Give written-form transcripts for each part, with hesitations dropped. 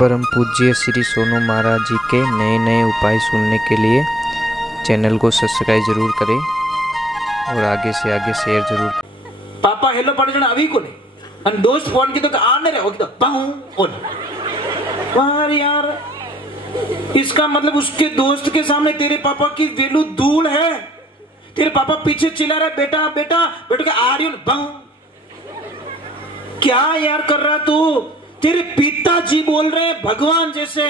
परम पूज्य श्री सोनू महाराज जी के नए नए उपाय सुनने के लिए चैनल को सब्सक्राइब जरूर करें और आगे से आगे शेयर जरूर करें। पापा हेलो पड़ जाना अभी को नहीं अन दोस्त फोन की तो आने रहे होगी तो पाऊं और वाह यार इसका मतलब उसके दोस्त के सामने तेरे पापा की वैल्यू धूल है। तेरे पापा पीछे चिल्ला रहे बेटा बेटा बेटा के आ रही हूं पाऊं। क्या यार कर रहा तू? तेरे पिताजी बोल रहे हैं भगवान जैसे।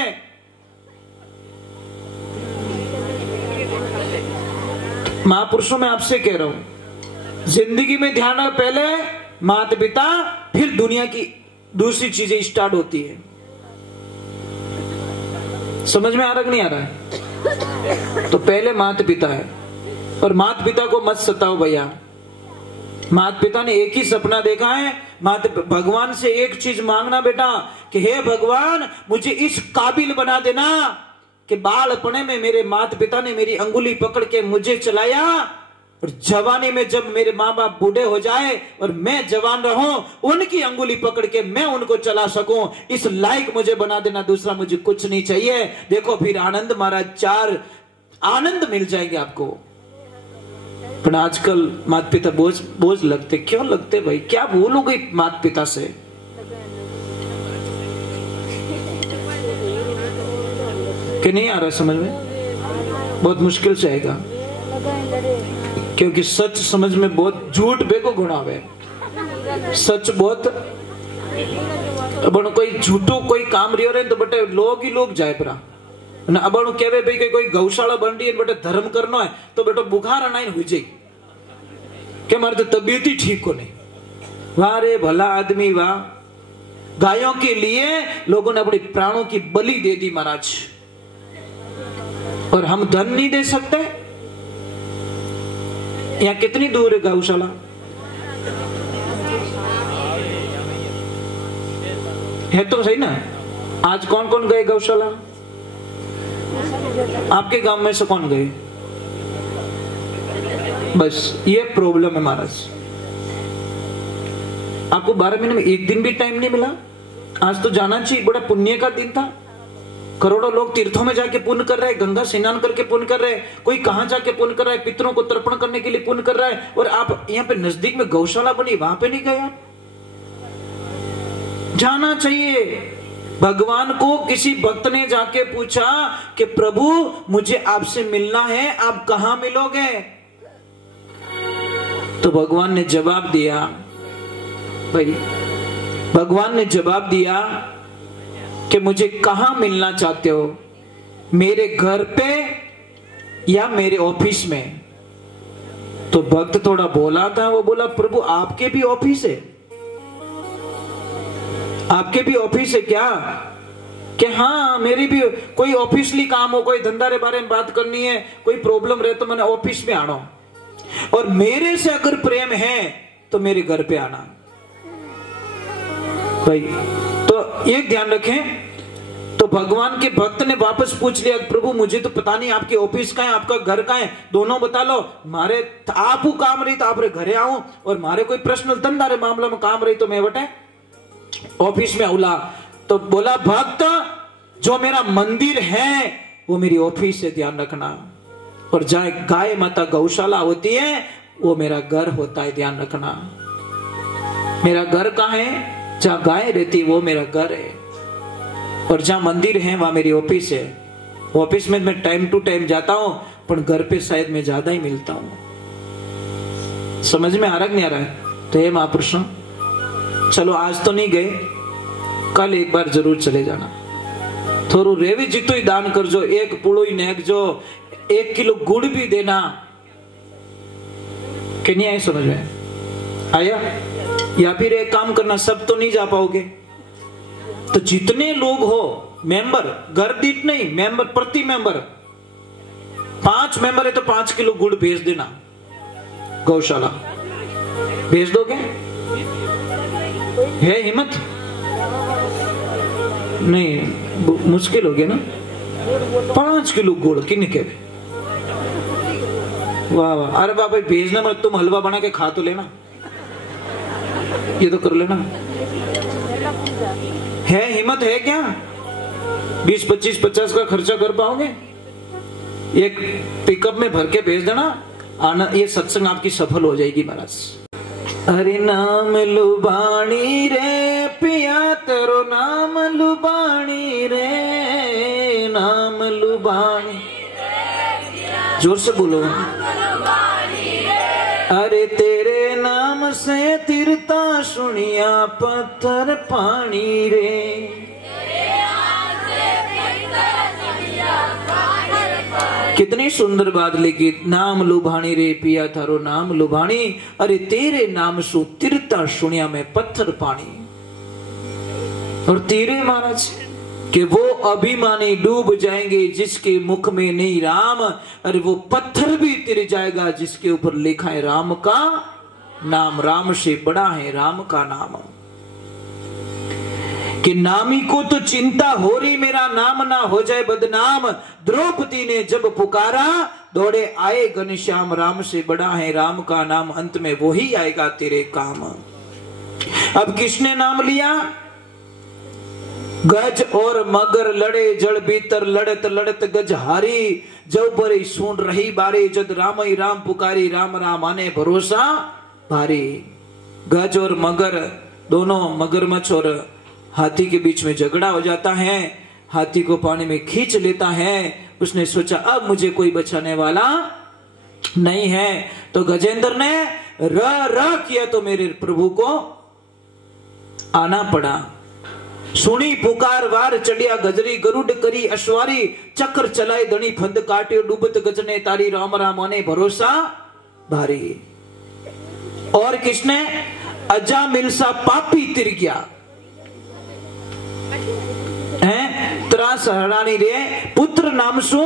महापुरुषों में आपसे कह रहा हूं जिंदगी में ध्यान रख, पहले माता पिता फिर दुनिया की दूसरी चीजें स्टार्ट होती है। समझ में आ रहा कि नहीं आ रहा है? तो पहले माता पिता है और माता पिता को मत सताओ भैया। माता पिता ने एक ही सपना देखा है, माता भगवान से एक चीज मांगना बेटा कि हे भगवान मुझे इस काबिल बना देना कि बालपने में मेरे माता पिता ने मेरी अंगुली पकड़ के मुझे चलाया और जवानी में जब मेरे माँ बाप बूढ़े हो जाए और मैं जवान रहूं उनकी अंगुली पकड़ के मैं उनको चला सकूं, इस लायक मुझे बना देना। दूसरा मुझे कुछ नहीं चाहिए। देखो फिर आनंद महाराज 4 आनंद मिल जाएंगे आपको। पर आजकल माता पिता बोझ लगते। क्यों लगते भाई? क्या भूल हो गई माता पिता से? कि नहीं आ रहा समझ में? बहुत मुश्किल से आएगा क्योंकि सच समझ में बहुत झूठ बेको गुणावे। सच बहुत अब कोई झूठो कोई काम रियो रे तो बटे लोग ही लोग जाए परा ना। अब कहवे भाई कि कोई गौशाला बन रही है बेटे धर्म करना है तो बेटो बुखार अनाइन हो जाए कि मारे तो तबीयत ही ठीक को नहीं। वाह रे भला आदमी वाह। गायों के लिए लोगों ने अपनी प्राणों की बलि दे दी महाराज और हम धन नहीं दे सकते। यहाँ कितनी दूर है गौशाला? है तो सही ना। आज कौन कौन गए गौशाला? आपके गांव में से कौन गए? बस ये प्रॉब्लम है महाराज। आपको 12 महीने में एक दिन भी टाइम नहीं मिला। आज तो जाना चाहिए, बड़ा पुण्य का दिन था। करोड़ों लोग तीर्थों में जाके पुण्य कर रहे हैं, गंगा स्नान करके पुण्य कर रहे हैं, कोई कहां जाके पुण्य कर रहा है, पितरों को तर्पण करने के लिए पुण्य कर रहा है। और आप यहाँ पे नजदीक में गौशाला बनी वहां पे नहीं गए? आप जाना चाहिए। भगवान को किसी भक्त ने जाके पूछा कि प्रभु मुझे आपसे मिलना है, आप कहां मिलोगे? तो भगवान ने जवाब दिया भाई, भगवान ने जवाब दिया कि मुझे कहां मिलना चाहते हो, मेरे घर पे या मेरे ऑफिस में? तो भक्त थोड़ा बोला था, वो बोला प्रभु आपके भी ऑफिस है? आपके भी ऑफिस है क्या? कि हाँ मेरी भी कोई ऑफिसली काम हो, कोई धंधा के बारे में बात करनी है, कोई प्रॉब्लम रहे तो मैंने ऑफिस में आना, और मेरे से अगर प्रेम है तो मेरे घर पे आना। भाई तो एक ध्यान रखें। तो भगवान के भक्त ने वापस पूछ लिया प्रभु मुझे तो पता नहीं आपके ऑफिस का है आपका घर का है, दोनों बता लो। मारे आपू काम रही तो आप घरे आऊं और मारे कोई पर्सनल धंधा रे मामला में काम रही तो मैं बटे ऑफिस में उला। तो बोला भक्त जो मेरा मंदिर है वो मेरी ऑफिस से ध्यान रखना, और जहां गाय माता गौशाला होती है वो मेरा घर होता है, ध्यान रखना। मेरा घर कहां है? जहां गाय रहती है वो मेरा घर है, और जहां मंदिर है वहां मेरी ऑफिस है। ऑफिस में मैं टाइम टू टाइम जाता हूं पर घर पे शायद मैं ज्यादा ही मिलता हूं। समझ में आ रहा नहीं आ रहा है? तो हे महापुरुषों चलो आज तो नहीं गए, कल एक बार जरूर चले जाना। थोड़ू रेवी जितो ही दान कर जो, एक पुड़ो ही नेक जो, 1 किलो गुड़ भी देना। कि नहीं आए समझ में आया? या फिर एक काम करना, सब तो नहीं जा पाओगे तो जितने लोग हो मेंबर, घर दीठ नहीं मेंबर, प्रति मेंबर 5 मेंबर है तो 5 किलो गुड़ भेज देना गौशाला। भेज दोगे? है हिम्मत? नहीं मुश्किल हो गया ना। 5 किलो गुड़ किन के? वाह वाह। अरे बाबा भेजना मत, तुम हलवा बना के खा तो लेना, ये तो कर लेना। है हिम्मत है क्या? 20, 25, 50 का खर्चा कर पाओगे? एक पिकअप में भर के भेज देना, आना, ये सत्संग आपकी सफल हो जाएगी महाराज। अरे नाम लुबाणी रे पिया तेरो नाम लुबाणी रे, नाम लुबाणी, जोर से बोलो। अरे तेरे नाम से तिरता सुनिया पत्थर पानी रे, कितनी सुंदर बात लिखी। नाम लुभाणी रे पिया थारो नाम लुभाणी, अरे तेरे नाम सु तिरता सुनिया में पत्थर पानी। और तेरे महाराज कि वो अभिमानी डूब जाएंगे जिसके मुख में नहीं राम, अरे वो पत्थर भी तिर जाएगा जिसके ऊपर लिखा है राम का नाम। राम से बड़ा है राम का नाम। कि नामी को तो चिंता हो रही मेरा नाम ना हो जाए बदनाम, द्रौपदी ने जब पुकारा दौड़े आए घनश्याम, राम से बड़ा है राम का नाम, अंत में वो ही आएगा तेरे काम। अब किसने नाम लिया? गज और मगर लड़े जड़ भीतर, लड़त लड़त गज हारी, जब बरी सुन रही बारी, जद राम ही राम पुकारी, राम राम आने भरोसा भारी। गज और मगर दोनों, मगरमच्छ और हाथी के बीच में झगड़ा हो जाता है, हाथी को पानी में खींच लेता है। उसने सोचा अब मुझे कोई बचाने वाला नहीं है, तो गजेंद्र ने र किया तो मेरे प्रभु को आना पड़ा। सुनी पुकार वार चढ़िया गजरी, गरुड़ करी अश्वारी, चक्र चलाए धनी फंद काट्यो, डूबत गजने तारी, राम राम आने भरोसा भारी। और किसने? अजा मिलसा पापी तिर गया है, त्रास हरानी रे पुत्र नाम सु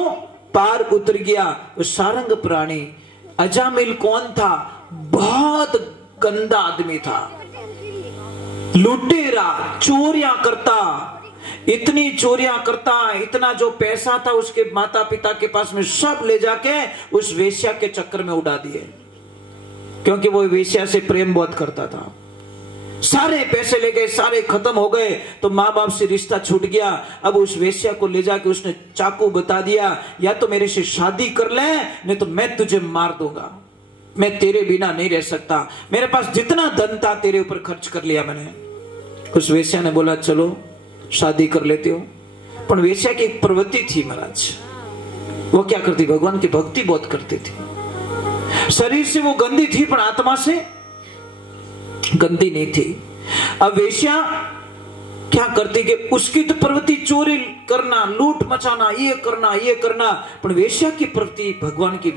पार उतर गया। वो सारंग प्राणी। अजामिल कौन था? बहुत गंदा आदमी था, लुटेरा, चोरियां करता, इतनी चोरियां करता, इतना जो पैसा था उसके माता पिता के पास में सब ले जाके उस वेश्या के चक्कर में उड़ा दिए, क्योंकि वो वेश्या से प्रेम बहुत करता था। सारे पैसे ले गए, सारे खत्म हो गए, तो माँ बाप से रिश्ता छूट गया। अब उस वेश्या को ले जाके उसने चाकू बता दिया, या तो मेरे से शादी कर ले, नहीं तो मैं तुझे मार दूंगा, मैं तेरे बिना नहीं रह सकता, मेरे पास जितना धन था तेरे ऊपर खर्च कर लिया मैंने। उस वेश्या ने बोला चलो शादी कर लेते हो। पर वेश्या की एक प्रवृत्ति थी महाराज, वो क्या करती? भगवान की भक्ति बहुत करती थी। शरीर से वो गंदी थी पर आत्मा से गंदी नहीं थी। अब वेश्या क्या करती कि उसकी तो प्रवृत्ति चोरी करना, लूट मचाना, ये करना, पर वेश्या की प्रवृत्ति भगवान की